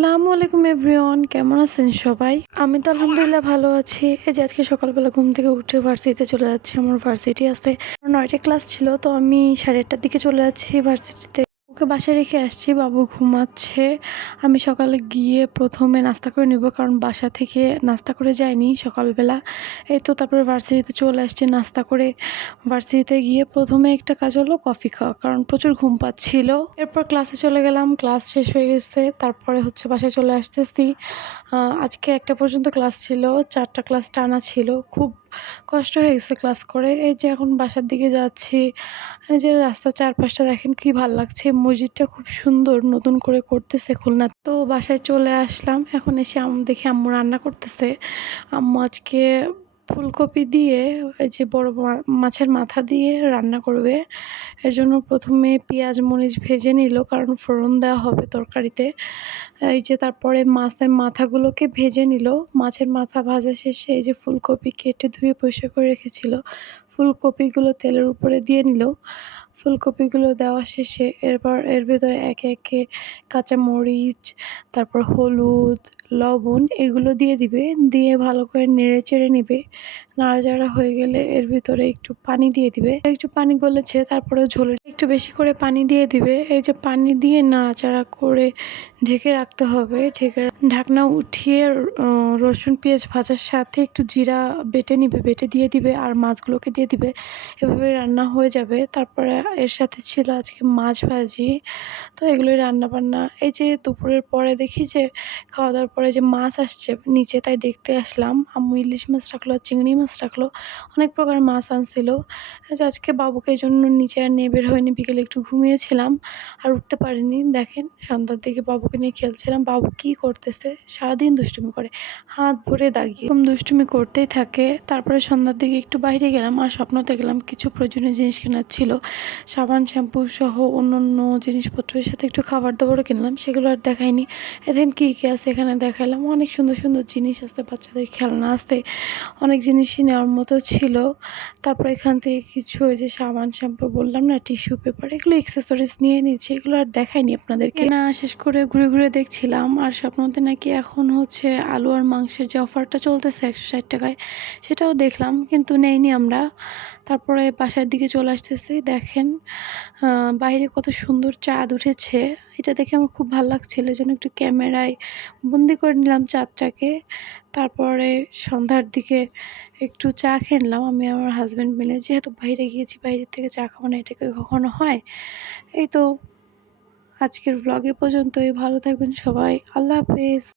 আসসালামু আলাইকুম এভরিওয়ান, কেমন আছেন সবাই? আমি তো আলহামদুলিল্লাহ ভালো আছি। এই যে আজকে সকালবেলা ঘুম থেকে উঠে ভার্সিটিতে চলে যাচ্ছি। আমার ভার্সিটি আছে, 9টায় ক্লাস ছিল, তো আমি 8:30টার দিকে চলে যাচ্ছি ভার্সিটিতে। ওকে বাসায় রেখে আসছি, বাবু ঘুমাচ্ছে। আমি সকালে গিয়ে প্রথমে নাস্তা করে নিব, কারণ বাসা থেকে নাস্তা করে যাইনি সকালবেলা। এই তো তারপরে ভার্সিটিতে চলে আসছি নাস্তা করে। ভার্সিটিতে গিয়ে প্রথমে একটা কাজ হলো কফি খাওয়া, কারণ প্রচুর ঘুম পাচ্ছিল। এরপর ক্লাসে চলে গেলাম, ক্লাস শেষ হয়ে গেছে। তারপরে বাসায় চলে আসতেছি। আজকে 1টা পর্যন্ত ক্লাস ছিল, 4টা ক্লাস টানা ছিল। খুব কষ্ট হয়ে গেছে ক্লাস করে। এই যে এখন বাসার দিকে যাচ্ছি। এই যে রাস্তার চারপাশটা দেখেন কি ভাল লাগছে। মসজিদটা খুব সুন্দর, নতুন করে করতেছে খুলনা। তো বাসায় চলে আসলাম। এখন এসে দেখি আম্মু রান্না করতেছে। আম্মু আজকে ফুলকপি দিয়ে এই যে বড় মাছের মাথা দিয়ে রান্না করবে। এর জন্য প্রথমে পেঁয়াজ মরিচ ভেজে নিল, কারণ ফোড়ন দেওয়া হবে তরকারিতে। এই যে তারপরে মাছের মাথাগুলোকে ভেজে নিল। মাছের মাথা ভাজা শেষে এই যে ফুলকপি কেটে ধুয়ে পরিষ্কার করে রেখেছিল, ফুলকপিগুলো তেলের উপরে দিয়ে নিল। ফুলকপিগুলো দেওয়া শেষে এরপর এর ভেতরে একে একে কাঁচামরিচ, তারপর হলুদ, লবণ এগুলো দিয়ে দিবে। দিয়ে ভালো করে নেড়ে চেড়ে নিবে। নাড়াচাড়া হয়ে গেলে এর ভিতরে একটু পানি দিয়ে দিবে। একটু পানি গলেছে, তারপরে ঝোলের একটু বেশি করে পানি দিয়ে দিবে। এই যে পানি দিয়ে নাড়াচাড়া করে ঢেকে রাখতে হবে। ঢাকনা উঠিয়ে রসুন পেঁয়াজ ভাজার সাথে একটু জিরা বেটে নিবে, বেটে দিয়ে দিবে আর মাছগুলোকে দিয়ে দিবে। এভাবে রান্না হয়ে যাবে। তারপরে এর সাথে ছিল আজকে মাছ ভাজি। তো এগুলোই রান্নাবান্না। এই যে দুপুরের পরে দেখি যে খাওয়া দাওয়ার পরে যে মাছ আসছে নিচে, তাই দেখতে আসলাম। আম্মু ইলিশ মাছ রাখলো, চিংড়ি মাছ রাখলো, অনেক প্রকার মাছ আনছিল। আজকে বাবুকে এই জন্য নিচে আর নিয়ে বের হয়নি। বিকেলে একটু ঘুমিয়েছিলাম, আর উঠতে পারিনি। দেখেন সন্ধ্যার দিকে বাবুকে নিয়ে খেলছিলাম। বাবু কী করতেছে, সারাদিন দুষ্টুমি করে, হাত ভরে দাগিয়ে এরকম দুষ্টুমি করতেই থাকে। তারপরে সন্ধ্যার দিকে একটু বাইরে গেলাম, আর স্বপ্নতে গেলাম। কিছু প্রয়োজনীয় জিনিস কেনার ছিল, সাবান শ্যাম্পু সহ অন্যান্য জিনিসপত্রের সাথে একটু খাবার দাবারও কিনলাম। সেগুলো আর দেখাইনি। এখন কী কী আছে এখানে দেখাইলাম। অনেক সুন্দর সুন্দর জিনিস আছে, বাচ্চাদের খেলনা আছে, অনেক জিনিসই নেওয়ার মতো ছিল। তারপর এখান থেকে কিছু ওই যে সাবান শ্যাম্পু বললাম না, টিস্যু পেপার, এগুলো অ্যাক্সেসরিজ নিয়ে নিচ্ছি। এগুলো আর দেখাইনি আপনাদেরকে। না শেষ করে ঘুরে ঘুরে দেখছিলাম। আর স্বপ্নতে নাকি এখন আলু আর মাংসের যে অফারটা চলতেছে 160 টাকায়, সেটাও দেখলাম, কিন্তু নেইনি আমরা। তারপরে বাসার দিকে চলে আসতেছি। দেখেন বাইরে কত সুন্দর চাঁদ উঠেছে। এটা দেখে আমার খুব ভালো লাগছিল, এই জন্য একটু ক্যামেরায় বন্দি করে নিলাম চাঁদটাকে। তারপরে সন্ধ্যার দিকে একটু চা খেলাম আমি আমার হাজব্যান্ড মিলে। যেহেতু বাইরে গিয়েছি, বাইরের থেকে চা খাওয়া না, এটাকে কখনো হয়? এই তো আজকের ব্লগে পর্যন্তই। ভালো থাকবেন সবাই, আল্লাহ হাফেজ।